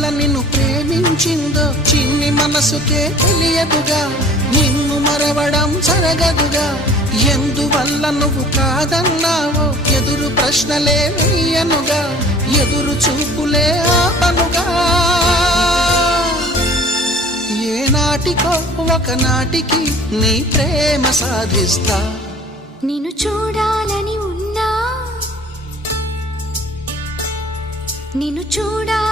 ఎందువల్ల నిన్ను ప్రేమించిందో చిన్ని మనసుకే తెలియదుగా, నిన్ను మరవడం జరగదుగా. ఎందువల్ల నువ్వు కాదన్నావో ఎదురు ప్రశ్నలే వేయనుగా, ఎదురు చూపులే ఆపనుగా. ఏనాటికో ఒకనాటికి నీ ప్రేమ సాధిస్తా. నిన్ను చూడాలని ఉన్నా, నిన్ను చూడాలి